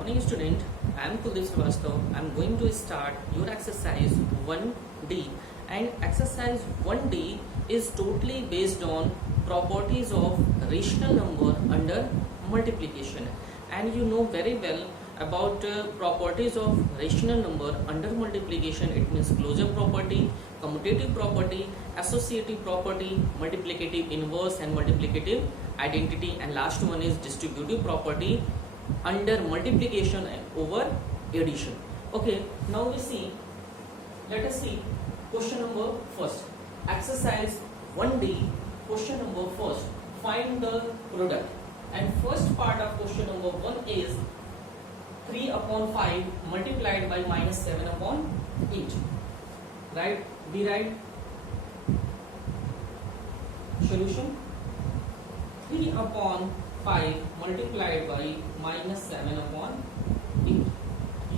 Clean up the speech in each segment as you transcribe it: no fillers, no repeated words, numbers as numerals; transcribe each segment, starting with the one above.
morning student, I am Kuldeep Srivastav. I am going to start your exercise 1D, and exercise 1D is totally based on properties of rational number under multiplication, and you know very well about properties of rational number under multiplication. It means closure property, commutative property, associative property, multiplicative inverse and multiplicative identity, and last one is distributive property under multiplication and over addition. Okay, now let us see question number first. Exercise 1D, question number first. Find the product. And first part of question number 1 is 3 upon 5 multiplied by minus 7 upon 8. Right? We write solution. 3 upon 5 multiplied by minus 7 upon 8.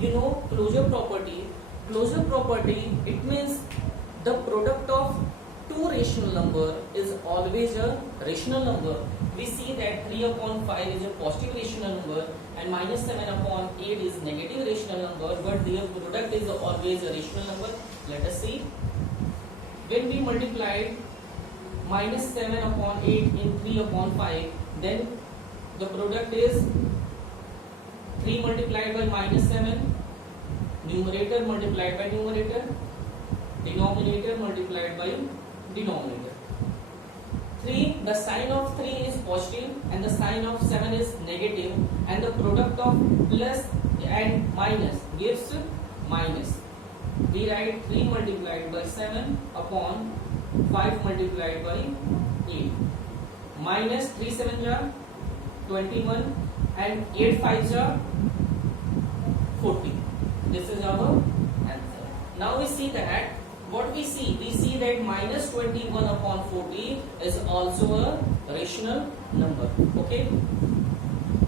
You know closure property. Closure property, it means the product of two rational number is always a rational number. We see that 3 upon 5 is a positive rational number and minus 7 upon 8 is negative rational number, but their product is always a rational number. Let us see. When we multiplied minus 7 upon 8 in 3 upon 5, then the product is 3 multiplied by minus 7, numerator multiplied by numerator, denominator multiplied by denominator. 3, the sign of 3 is positive and the sign of 7 is negative, and the product of plus and minus gives minus. We write 3 multiplied by 7 upon 5 multiplied by 8. Minus 3 7 are 21 and 8 5 are 40. This is our answer. Now we see that what we see that minus 21 upon 40 is also a rational number. Okay.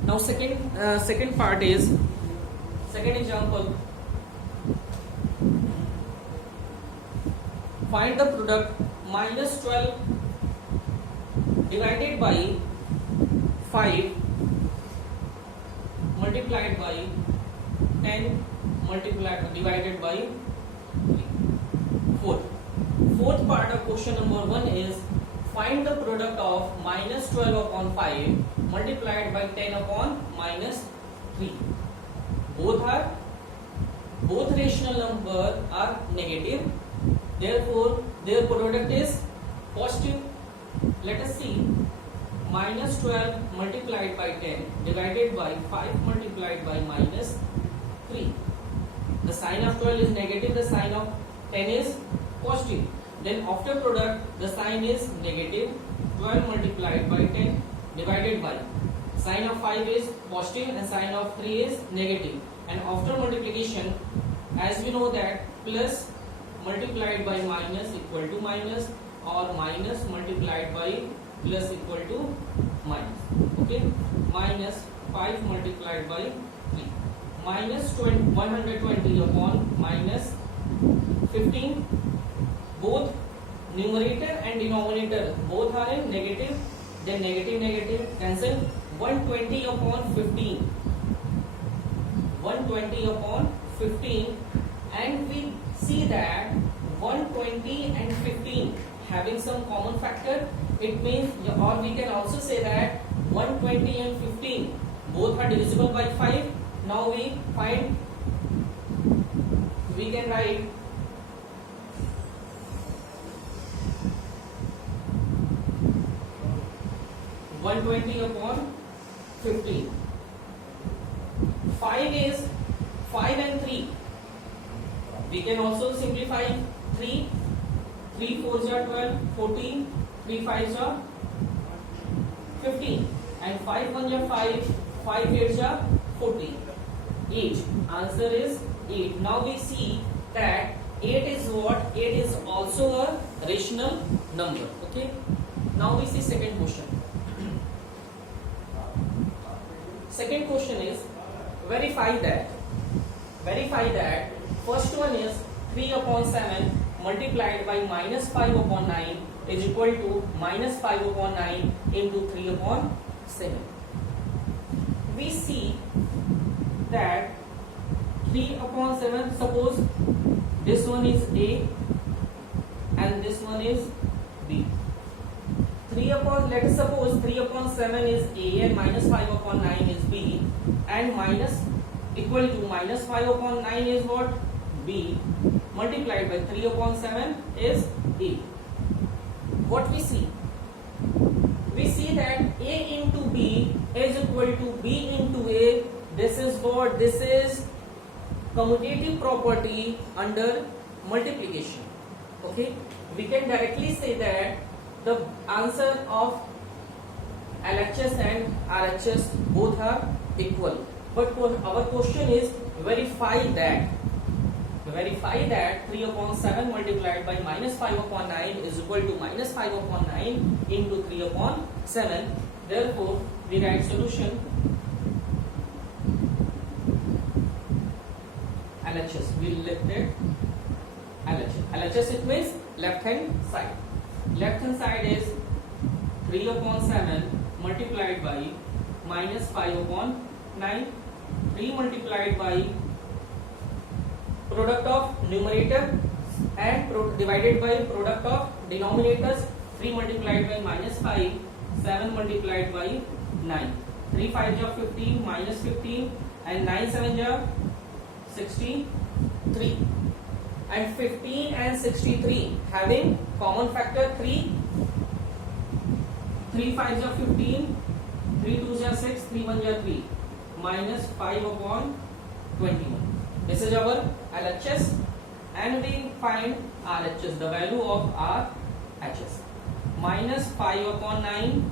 Now second part is second example. Find the product minus 12 divided by 5 multiplied by 10 divided by 3. Fourth part of question number 1 is find the product of minus 12 upon 5 multiplied by 10 upon minus 3. Both rational number are negative, therefore their product is positive. Let us see. Minus 12 multiplied by 10 divided by 5 multiplied by minus 3. The sign of 12 is negative, the sign of 10 is positive. Then after product, the sign is negative. 12 multiplied by 10 divided by sign of 5 is positive and sign of 3 is negative. And after multiplication, as we know that plus multiplied by minus equal to minus, or minus multiplied by plus equal to minus. Okay, minus 5 multiplied by 3. Minus 120 upon minus 15. Both numerator and denominator both are in negative, then negative cancel. 120 upon 15. 120 upon 15, and we see that 120 and 15 having some common factor. It means, or we can also say that 120 and 15 both are divisible by 5. Now we can write 120 upon 15. 5 is 5 and 3. We can also simplify 3. 3 4s are 12, 14. 3 5s are 15. And 5 1s are 5, 5 8s are 40. 8. Answer is 8. Now we see that 8 is what? 8 is also a rational number. Okay. Now we see second question. Second question is verify that first one is 3 upon 7 multiplied by minus 5 upon 9 is equal to minus 5 upon 9 into 3 upon 7. We see that 3 upon 7, suppose this one is A and this one is B. 3 upon, let us suppose 3 upon 7 is A and minus 5 upon 9 is B, and minus equal to minus 5 upon 9 is what? B, multiplied by 3 upon 7 is A. What we see? We see that A into B is equal to B into A. This is what? This is commutative property under multiplication. Okay, we can directly say that the answer of LHS and RHS both are equal. But our question is verify that 3 upon 7 multiplied by minus 5 upon 9 is equal to minus 5 upon 9 into 3 upon 7. Therefore, we write solution LHS. We left it LHS. LHS it means left hand side. Left hand side is 3 upon 7 multiplied by minus 5 upon 9. 3 multiplied by product of numerator and divided by product of denominators. 3 multiplied by minus 5, 7 multiplied by 9. 3 5 ja 15, minus 15, and 9 7 ja 63. And 15 and 63 having common factor 3. 3 5 ja 15, 3 2 ja 6, 3 1 ja 3, minus 5 upon 21. This is our LHS, and we find RHS, the value of RHS. Minus 5 upon 9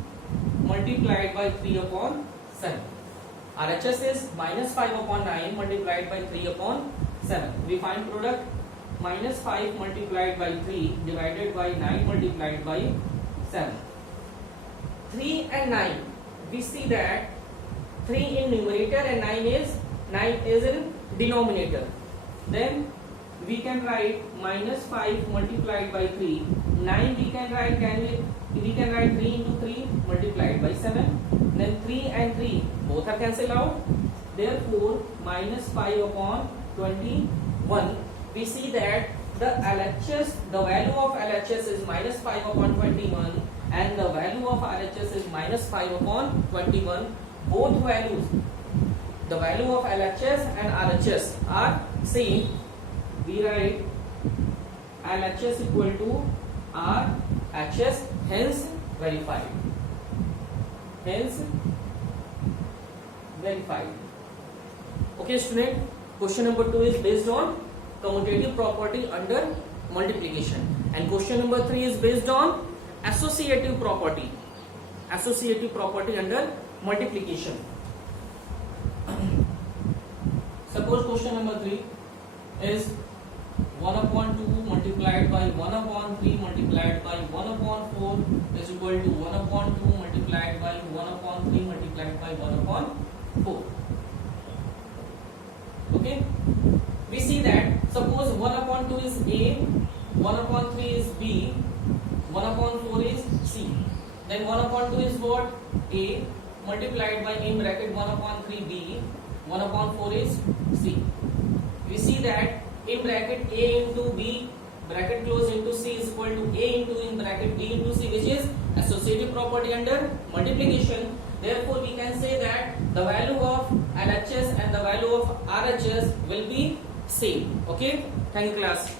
multiplied by 3 upon 7. RHS is minus 5 upon 9 multiplied by 3 upon 7. We find product minus 5 multiplied by 3 divided by 9 multiplied by 7. 3 and 9. We see that 3 in numerator and 9 is in denominator. Then we can write minus 5 multiplied by 3. 9 we can write 3 into 3 multiplied by 7. Then 3 and 3 both are cancelled out. Therefore, minus 5 upon 21. We see that the LHS, the value of LHS is minus 5 upon 21, and the value of RHS is minus 5 upon 21. Both values, the value of LHS and RHS are same. We write LHS equal to RHS, hence verified. Hence verified. Okay, student. Question number 2 is based on commutative property under multiplication, and question number 3 is based on associative property. Associative property under multiplication. Suppose question number 3 is 1 upon 2 multiplied by 1 upon 3 multiplied by 1 upon 4 is equal to 1 upon 2 multiplied by 1 upon 3 multiplied by 1 upon 4. Okay, we see that suppose 1 upon 2 is A, 1 upon 3 is B, 1 upon 4 is C. Then 1 upon 2 is what? A multiplied by in bracket 1 upon 3 B, 1 upon 4 is C. We see that in bracket A into B bracket close into C is equal to A into in bracket B into C, which is associative property under multiplication. Therefore, we can say that the value of LHS and the value of RHS will be same. Okay, thank you class.